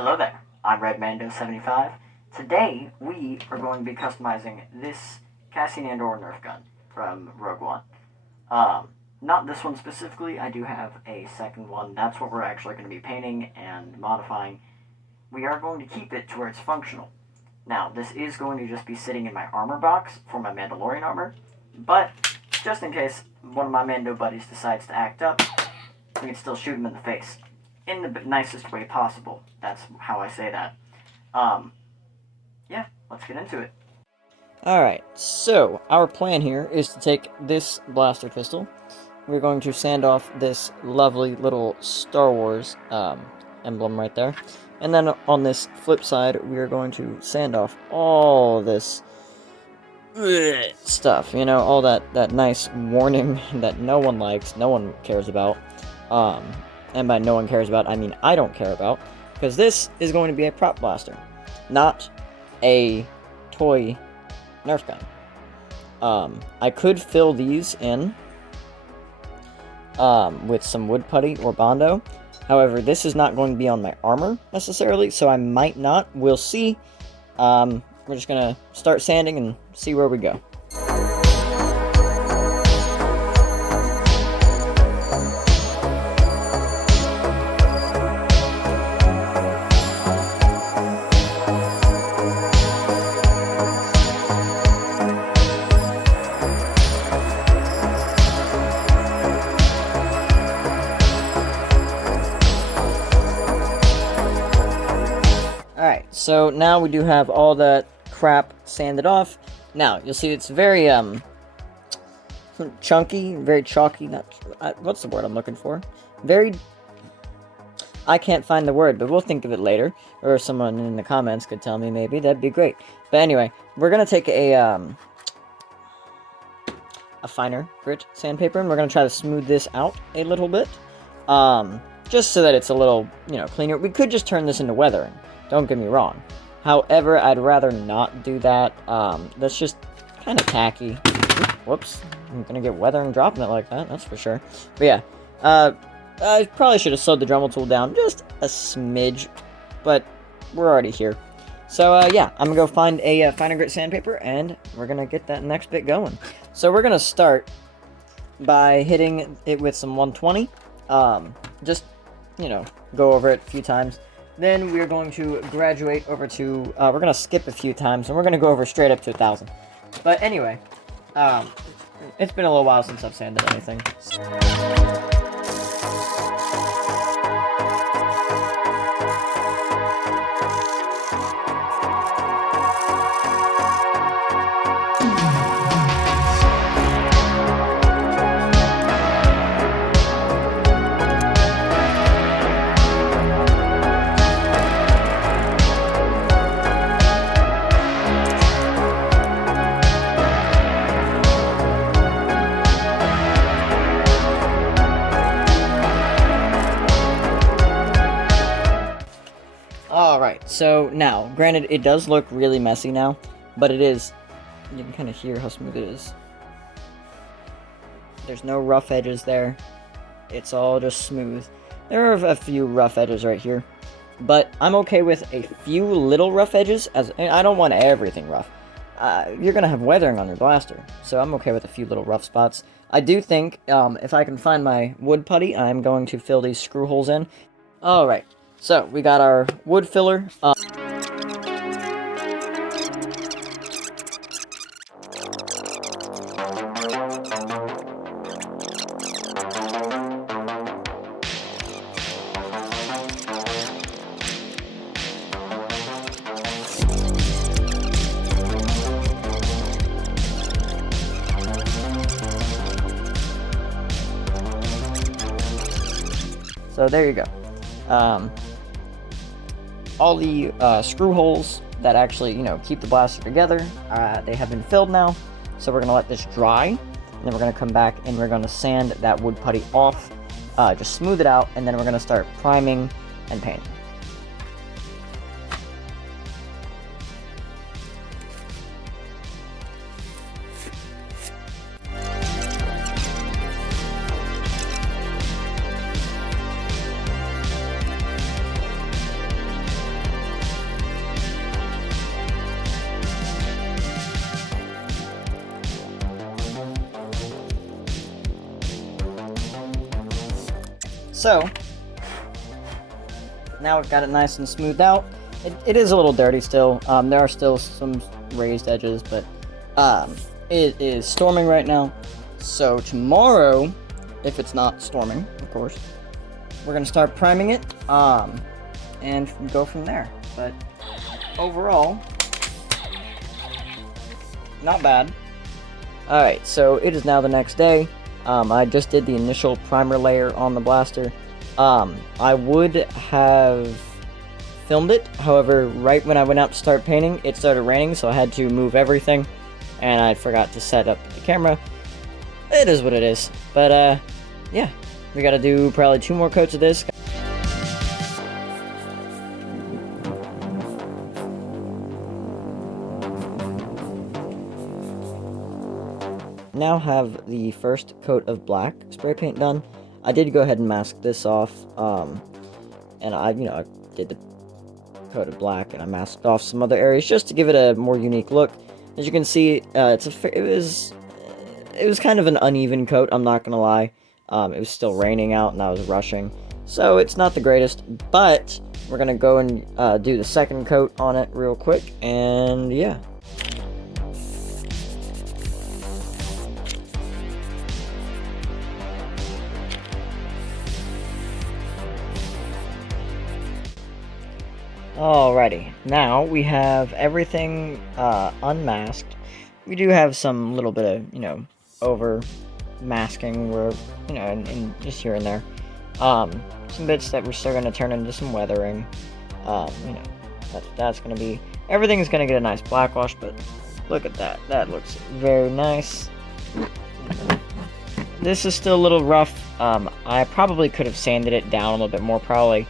Hello there, I'm Redmando75. Today we are going to be customizing this Cassian Andor Nerf gun from Rogue One. Not this one specifically, I do have a second one. That's what we're actually going to be painting and modifying. We are going to keep it to where it's functional. Now, this is going to just be sitting in my armor box for my Mandalorian armor, but just in case one of my Mando buddies decides to act up, we can still shoot him in the face. In the nicest way possible. That's how I say that. Yeah, let's get into it. Alright, so our plan here is to take this blaster pistol. We're going to sand off this lovely little Star Wars emblem right there. And then on this flip side, we are going to sand off all this stuff. You know, all that nice warning that no one likes, no one cares about. And by no one cares about, I mean I don't care about. Because this is going to be a prop blaster, not a toy Nerf gun. I could fill these in with some wood putty or Bondo. However, this is not going to be on my armor necessarily, so I might not. We'll see. We're just going to start sanding and see where we go. Alright, so now we do have all that crap sanded off. Now, you'll see it's very, chunky, very chalky, what's the word I'm looking for? I can't find the word, but we'll think of it later. Or someone in the comments could tell me maybe, that'd be great. But anyway, we're gonna take a finer grit sandpaper, and we're gonna try to smooth this out a little bit. Just so that it's a little, cleaner. We could just turn this into weathering. Don't get me wrong. However, I'd rather not do that. That's just kind of tacky. Whoops. I'm gonna get weather and dropping it like that, that's for sure. But yeah. I probably should have slowed the Dremel tool down just a smidge. But we're already here. So, yeah. I'm gonna go find a finer grit sandpaper, and we're gonna get that next bit going. So, we're gonna start by hitting it with some 120. Just, go over it a few times. Then we're going to graduate over to, we're going to skip a few times, and we're going to go over straight up to 1,000. But anyway, it's been a little while since I've sanded anything. Alright, so now, granted, it does look really messy now, but it is, you can kind of hear how smooth it is. There's no rough edges there. It's all just smooth. There are a few rough edges right here, but I'm okay with a few little rough edges, as I don't want everything rough. You're going to have weathering on your blaster, so I'm okay with a few little rough spots. I do think, if I can find my wood putty, I'm going to fill these screw holes in. Alright. So, we got our wood filler. So, there you go. All the screw holes that actually, keep the blaster together, they have been filled now. So we're going to let this dry, and then we're going to come back and we're going to sand that wood putty off, just smooth it out, and then we're going to start priming and painting. So, now we've got it nice and smoothed out. It is a little dirty still. There are still some raised edges, but it is storming right now. So tomorrow, if it's not storming, of course, we're gonna start priming it, and go from there. But overall, not bad. Alright, so it is now the next day. I just did the initial primer layer on the blaster. I would have filmed it, however, right when I went out to start painting, it started raining, so I had to move everything, and I forgot to set up the camera. It is what it is. But, yeah, we gotta do probably 2 more coats of this. Now have the first coat of black spray paint done. I did go ahead and mask this off, and I did the coat of black, and I masked off some other areas just to give it a more unique look. As you can see, it was kind of an uneven coat, I'm not gonna lie. It was still raining out, and I was rushing, so it's not the greatest, but we're gonna go and do the second coat on it real quick, and yeah. Alrighty, now we have everything unmasked. We do have some little bit of, over masking where, and just here and there. Some bits that we're still going to turn into some weathering. That's going to be, everything's going to get a nice black wash, but look at that. That looks very nice. This is still a little rough. I probably could have sanded it down a little bit more, probably,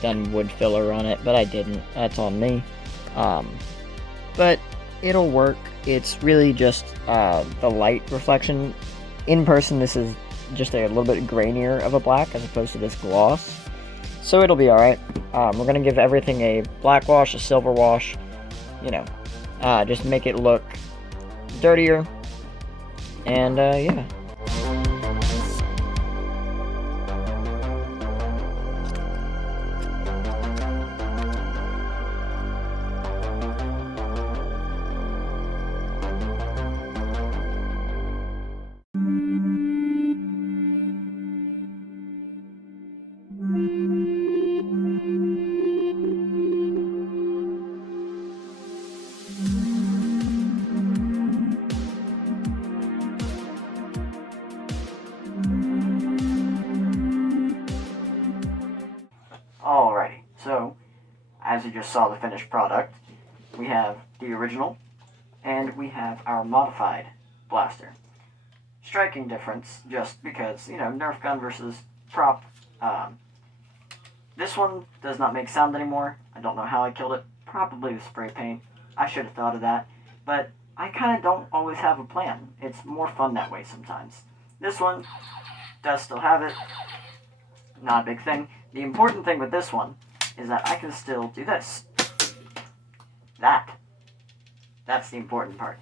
done wood filler on it, but I didn't. That's on me. But it'll work. It's really just the light reflection. In person, this is just a little bit grainier of a black as opposed to this gloss. So it'll be alright. We're going to give everything a black wash, a silver wash, just make it look dirtier. And yeah. Alrighty, so as you just saw the finished product, we have the original and we have our modified blaster. Striking difference just because, Nerf gun versus prop. This one does not make sound anymore. I don't know how I killed it. Probably with spray paint. I should have thought of that. But I kind of don't always have a plan. It's more fun that way sometimes. This one does still have it. Not a big thing. The important thing with this one is that I can still do this. That's the important part.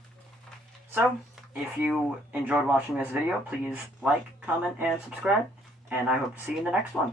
So, if you enjoyed watching this video, please like, comment, and subscribe. And I hope to see you in the next one.